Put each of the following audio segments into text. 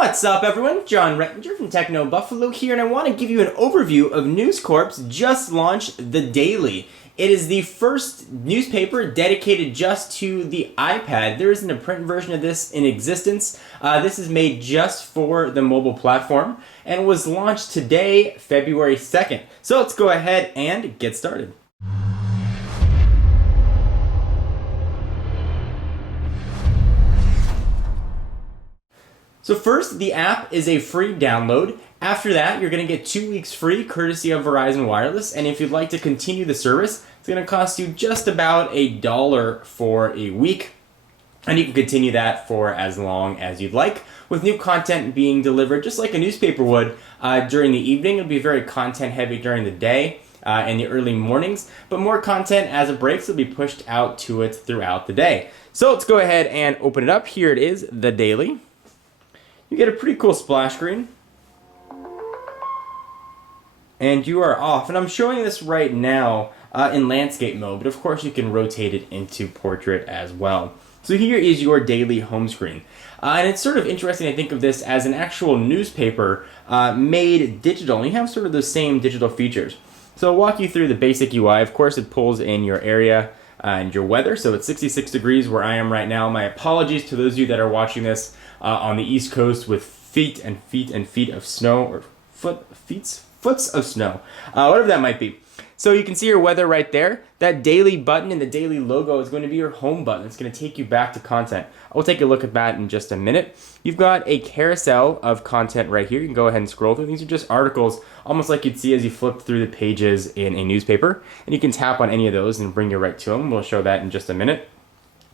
What's up, everyone? John Rettinger from Techno Buffalo here, and I want to give you an overview of News Corp's just launched The Daily. It is the first newspaper dedicated just to the iPad. There isn't a print version of this in existence. This is made just for the mobile platform and was launched today, February 2nd. So let's go ahead and get started. So first, the app is a free download. After that, you're going to get 2 weeks free courtesy of Verizon Wireless. And if you'd like to continue the service, it's going to cost you just about $1 for a week. And you can continue that for as long as you'd like, with new content being delivered just like a newspaper would during the evening. It'll be very content heavy during the day and the early mornings, but more content as it breaks will be pushed out to it throughout the day. So let's go ahead and open it up. Here it is, The Daily. You get a pretty cool splash screen. And you are off. And I'm showing this right now in landscape mode, but of course you can rotate it into portrait as well. So here is your daily home screen. And it's sort of interesting to think of this as an actual newspaper made digital. And you have sort of those same digital features. So I'll walk you through the basic UI. Of course, it pulls in your area and your weather. So it's 66 degrees where I am right now. My apologies to those of you that are watching this on the East Coast with feet and feet and feet of snow, or foots of snow, whatever that might be. So you can see your weather right there. That daily button and the daily logo is going to be your home button. It's going to take you back to content. We'll take a look at that in just a minute. You've got a carousel of content right here. You can go ahead and scroll through. These are just articles, almost like you'd see as you flip through the pages in a newspaper. And you can tap on any of those and bring you right to them. We'll show that in just a minute.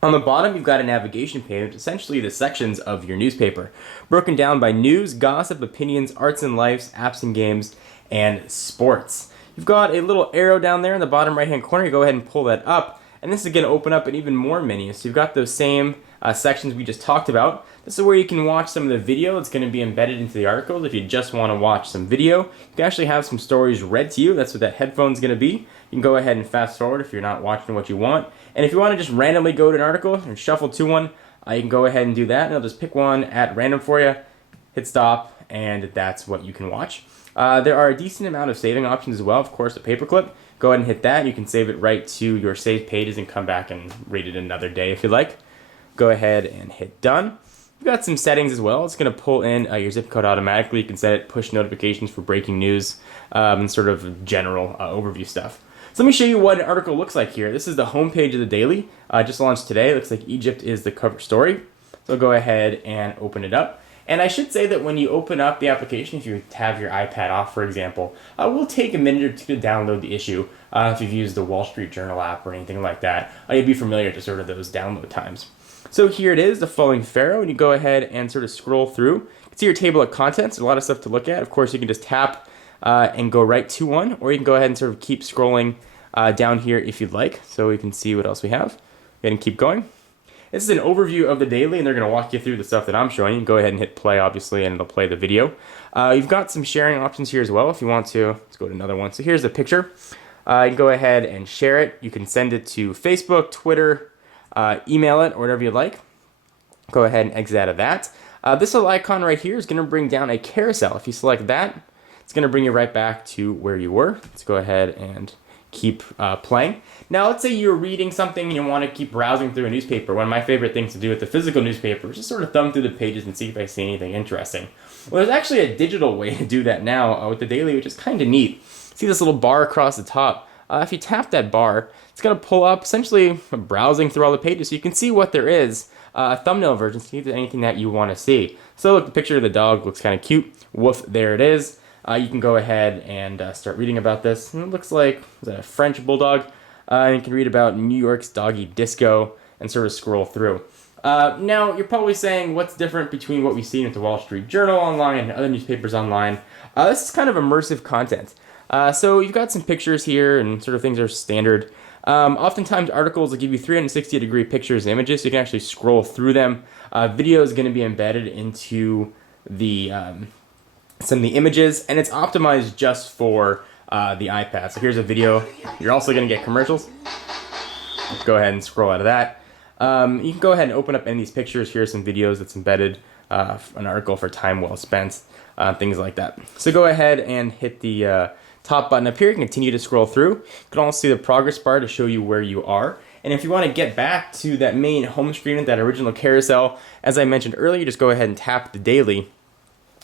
On the bottom, you've got a navigation page, essentially the sections of your newspaper, broken down by news, gossip, opinions, arts and lives, apps and games, and sports. You've got a little arrow down there in the bottom right-hand corner. You go ahead and pull that up, and this is going to open up an even more menu. So you've got those same sections we just talked about. This is where you can watch some of the video that's going to be embedded into the articles. If you just want to watch some video, you can actually have some stories read to you. That's what that headphone's going to be. You can go ahead and fast forward if you're not watching what you want. And if you want to just randomly go to an article and shuffle to one, you can go ahead and do that. And I'll just pick one at random for you, hit stop, and that's what you can watch. There are a decent amount of saving options as well. Of course, a paperclip. Go ahead and hit that. You can save it right to your saved pages and come back and read it another day if you like. Go ahead and hit done. You've got some settings as well. It's going to pull in your zip code automatically. You can set it push notifications for breaking news and sort of general overview stuff. So let me show you what an article looks like here. This is the homepage of the Daily. Just launched today. It looks like Egypt is the cover story. So go ahead and open it up. And I should say that when you open up the application, if you have your iPad off, for example, we'll take a minute or two to download the issue. If you've used the Wall Street Journal app or anything like that, you'd be familiar to sort of those download times. So here it is, the Falling Pharaoh, and you go ahead and sort of scroll through. You can see your table of contents. There's a lot of stuff to look at. Of course, you can just tap and go right to one, or you can go ahead and sort of keep scrolling down here if you'd like, so we can see what else we have. Go ahead and keep going. This is an overview of the Daily, and they're going to walk you through the stuff that I'm showing you. Go ahead and hit play, obviously, and it'll play the video. You've got some sharing options here as well if you want to. Let's go to another one. So here's the picture. You can go ahead and share it. You can send it to Facebook, Twitter, email it, or whatever you like. Go ahead and exit out of that. This little icon right here is going to bring down a carousel. If you select that, it's going to bring you right back to where you were. Let's go ahead and keep playing. Now, let's say you're reading something and you want to keep browsing through a newspaper. One of my favorite things to do with the physical newspaper is just sort of thumb through the pages and see if I see anything interesting. Well, there's actually a digital way to do that now with the Daily, which is kind of neat. See this little bar across the top? If you tap that bar, it's going to pull up essentially browsing through all the pages so you can see what there is. A thumbnail version, see if there's anything that you want to see. So look, the picture of the dog looks kind of cute. Woof, there it is. You can go ahead and start reading about this. And it looks like, is that a French bulldog? And you can read about New York's doggy disco and sort of scroll through. Now, you're probably saying, what's different between what we've seen at the Wall Street Journal online and other newspapers online? This is kind of immersive content. So you've got some pictures here and sort of things are standard. Oftentimes, articles will give you 360-degree pictures and images, so you can actually scroll through them. Video is going to be embedded into the some of the images, and it's optimized just for the iPad. So here's a video. You're also going to get commercials. Go ahead and scroll out of that. You can go ahead and open up any of these pictures. Here's some videos that's embedded an article for time well spent, things like that. So go ahead and hit the top button up here. You can continue to scroll through. You can also see the progress bar to show you where you are. And if you want to get back to that main home screen with that original carousel, as I mentioned earlier, just go ahead and tap the daily,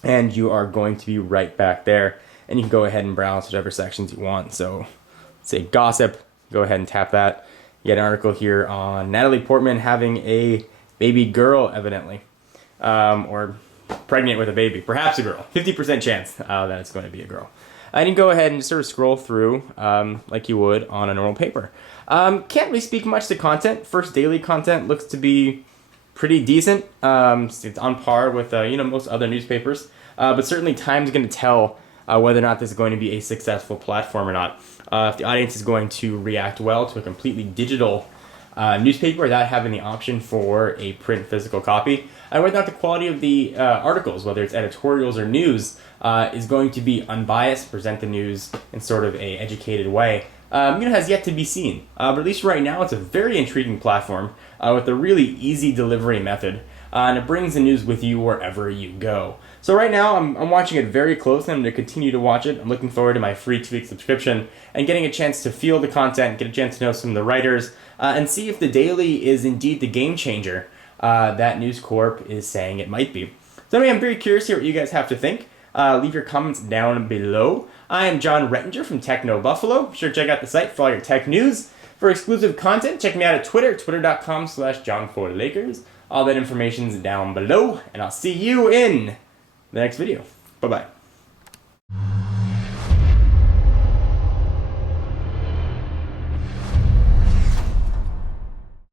and you are going to be right back there. And you can go ahead and browse whatever sections you want. So, say gossip, go ahead and tap that. You get an article here on Natalie Portman having a baby girl, evidently, or pregnant with a baby, perhaps a girl. 50% chance that it's going to be a girl. And you go ahead and just sort of scroll through like you would on a normal paper. Can't really speak much to content. First daily content looks to be pretty decent. It's on par with most other newspapers. But certainly time's going to tell whether or not this is going to be a successful platform or not. If the audience is going to react well to a completely digital newspaper without having the option for a print physical copy, and whether or not the quality of the articles, whether it's editorials or news, is going to be unbiased, present the news in sort of a educated way, has yet to be seen. But at least right now, it's a very intriguing platform with a really easy delivery method, and it brings the news with you wherever you go. So right now, I'm watching it very closely. I'm going to continue to watch it. I'm looking forward to my free 2-week subscription and getting a chance to feel the content, get a chance to know some of the writers, and see if the daily is indeed the game changer that News Corp is saying it might be. So anyway, I'm very curious to hear what you guys have to think. Leave your comments down below. I am John Rettinger from Techno Buffalo. Be sure to check out the site for all your tech news. For exclusive content, check me out at Twitter, twitter.com/John4Lakers. All that information's down below, and I'll see you in the next video. Bye-bye.